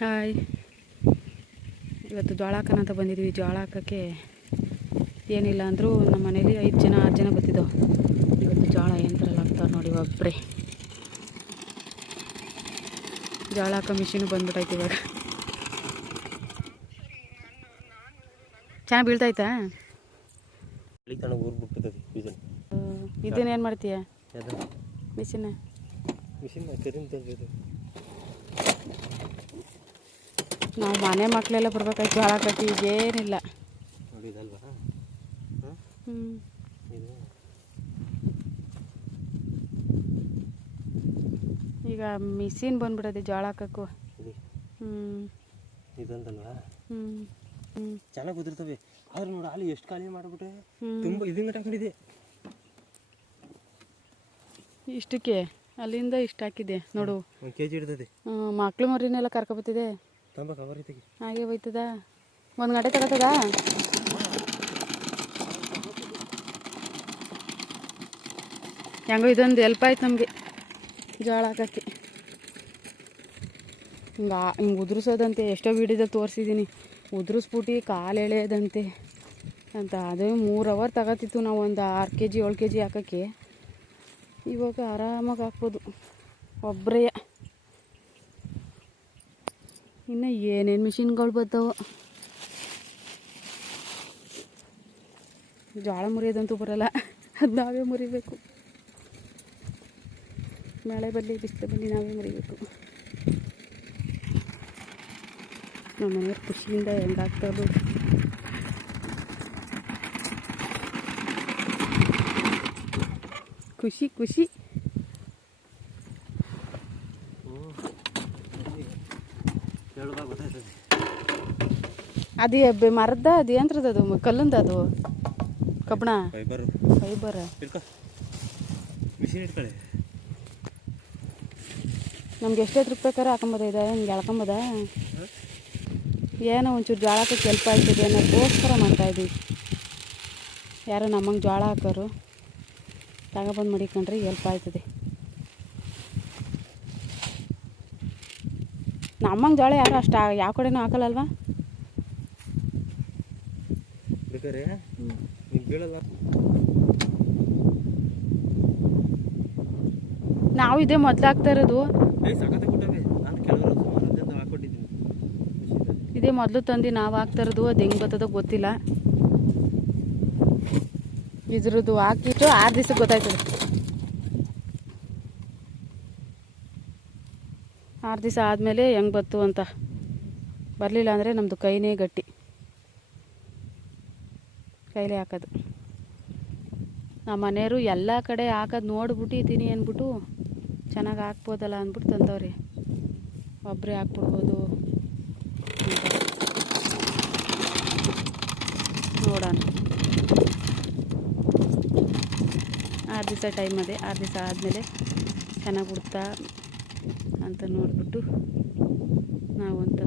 Hi. ಇವತ್ತು ಜೋಳ ಹಾಕೋಣ ಅಂತ ಬಂದಿದ್ವಿ. ಜೋಳ ಹಾಕೋಕ್ಕೆ ಏನಿಲ್ಲ ಅಂದರೂ ನಮ್ಮ ಮನೇಲಿ ಐದು ಜನ ಆರು ಜನ ಬರ್ತಿದ್ದವು ಇವತ್ತು ಜೋಳ ಯಂತ್ರಲ್ಲ ಹಾಕ್ತಾರೆ ನೋಡಿ ಒಬ್ಬರೇ ಜೋಳ ಹಾಕೋ ಮಿಷಿನು ಬಂದ್ಬಿಟ್ಟೈತೆ ಇವಾಗ. ಚೆನ್ನಾಗಿ ಬೀಳ್ತೈತಾ? ಬೀಜನ್ ಇದನ್ನೇನು ಮಾಡ್ತೀಯ? ಮಿಷಿನ ಮಿಷಿನ್ ನಾವು ಮನೆ ಮಕ್ಕಳೆಲ್ಲ ಬರ್ಬೇಕಾಯ್ತು ಜೋಳ ಕಟ್ಟಿ ಈಗೇನಿಲ್ಲ ಈಗ ಮಿಷಿನ್ ಬಂದ್ಬಿಡೋದು ಜ್ವಾಳ ಹಾಕಕ್ಕೂ ಇದು ಹ್ಞೂ ಇದೊಂದಲ್ವಾ? ಹ್ಞೂ ಹ್ಞೂ ಚೆನ್ನಾಗಿ ಕುದಿರ್ತವೆ ಆದ್ರೆ ನೋಡಿ ಅಲ್ಲಿ ಎಷ್ಟು ಖಾಲಿ ಮಾಡಿಬಿಟ್ಟೆ ಹ್ಞೂ ತುಂಬ ಇದನ್ನ ಹಾಕೊಂಡಿದೆ ಇಷ್ಟಕ್ಕೆ ಅಲ್ಲಿಂದ ಇಷ್ಟು ಹಾಕಿದೆ ನೋಡು. ಒಂದು ಕೆ ಜಿ ಹಿಡ್ದದೆ ಮಕ್ಳು ಮರಿನೆಲ್ಲ ಕರ್ಕೊಬತ್ತಿದೆ. ಹಾಗೆ ಹೋಯ್ತದ? ಒಂದು ಗಂಟೆ ತಗೋತದ? ಹೆಂಗೋ ಇದೊಂದು ಹೆಲ್ಪ್ ಆಯ್ತು ನಮಗೆ. ಜೋಳ ಹಾಕಕ್ಕೆ. ಹಿಂಗ, ಹಿಂಗೆ ಉದುರಿಸೋದಂತೆ ಎಷ್ಟೋ ವಿಡಿಯೋದಲ್ಲಿ ತೋರಿಸಿದ್ದೀನಿ ಉದುರಿಸ್ಬಿಟ್ಟು ಕಾಲು ಎಳೆಯೋದಂತೆ. ಅಂತ ಅದೇ ಮೂರು ಅವರ್ ತಗೋತಿತ್ತು ನಾವು ಒಂದು ಆರು ಕೆ ಜಿ ಏಳು ಕೆ ಜಿ ಹಾಕೋಕ್ಕೆ. ಇವಾಗ ಆರಾಮಾಗಿ ಹಾಕ್ಬೋದು. ಒಬ್ಬರೇ ಇನ್ನು ಏನೇನು ಮಿಷಿನ್ಗಳು ಬರ್ತಾವ. ಜೋಳ ಮುರಿಯೋದಂತೂ ಬರಲ್ಲ. ಅದು ನಾವೇ ಮುರಿಬೇಕು. ಮಳೆ ಬರಲಿ, ಬಿಸಿಲು ಬರಲಿ ನಾವೇ ಮುರಿಬೇಕು. ನಮ್ಮ ಮನೆಯವ್ರ ಖುಷಿಯಿಂದ ಹೆಂಗಾಗ್ತದೆ ಖುಷಿ ಖುಷಿ ಹೇಳುವಾಗ ಗೊತ್ತಾಯ್ತದೆ ಅದು ಮರದ ಅದು ಯಂತ್ರದ ಅದು ಕಲ್ಲಂದ ಅದು. ಕಬ್ಬಣ. ಫೈಬರ್ ಫೈಬರ್ ಮಿಷಿನ್ ಇಟ್ಕೊಳ್ಳಿ ನಮ್ಗೆ ಎಷ್ಟೊತ್ತು ರೂಪಾಯಿಕಾರ ಹಾಕೊಂಬದ ಇದೆ? ಹಿಂಗೆ ಎಳ್ಕೊಂಬದ? ಏನೋ ಒಂಚೂರು ಜೋಳ ಹಾಕಕ್ಕೆ ಹೆಲ್ಪ್ ಆಯ್ತದೆ ಅನ್ನೋದಕ್ಕೋಸ್ಕರ ಮಾಡ್ತಾಯಿದ್ದೀವಿ ಯಾರೋ ನಮ್ಮಂಗೆ ಜೋಳ ಹಾಕೋರು. ತಗೊಬಂದು ಮಡಿಕೊಂಡ್ರೆ ಹೆಲ್ಪ್ ಆಯ್ತದೆ ನಮ್ಮಂಗೆ ಜೋಳ ಯಾರು ಅಷ್ಟು ಯಾವ ಕಡೆನೂ ಹಾಕಲ್ಲಲ್ವಾ? ನೀವು ಇದೇ ಮೊದ್ಲು ಹಾಕ್ತಾ ಇರೋದು. ಇದೇ ಮೊದಲು ತಂದು ನಾವು ಹಾಕ್ತಾ ಇರೋದು. ಅದು ಹೆಂಗೆ ಬರ್ತದೋ ಗೊತ್ತಿಲ್ಲ. ಇದ್ರದ್ದು ಹಾಕಿಟ್ಟು ಆರು ದಿವ್ಸಕ್ಕೆ ಗೊತ್ತಾಯ್ತದೆ. ಆರು ದಿವಸ ಆದಮೇಲೆ ಹೆಂಗೆ ಬತ್ತು ಅಂತ. ಬರಲಿಲ್ಲ ಅಂದರೆ ನಮ್ಮದು ಕೈನೇ ಗಟ್ಟಿ. ಕೈಲೇ ಹಾಕೋದು. ನಮ್ಮ ಮನೆಯವರು ಎಲ್ಲ ಕಡೆ ಹಾಕೋದು ನೋಡ್ಬಿಟ್ಟಿದ್ದೀನಿ ಅಂದ್ಬಿಟ್ಟು ಚೆನ್ನಾಗಿ ಹಾಕ್ಬೋದಲ್ಲ ಅಂದ್ಬಿಟ್ಟು ತಂದವ್ರಿ. ಒಬ್ಬರೇ ಹಾಕ್ಬಿಡ್ಬೋದು. ನೋಡೋಣ. ಆರು ದಿವಸ ಟೈಮ್ ಅದೇ. ಆರು ದಿವಸ ಆದಮೇಲೆ ಚೆನ್ನಾಗಿ ಬಿಡ್ತಾ ಅಂತ ನೋಡಿಬಿಟ್ಟು ನಾವು ಅಂತ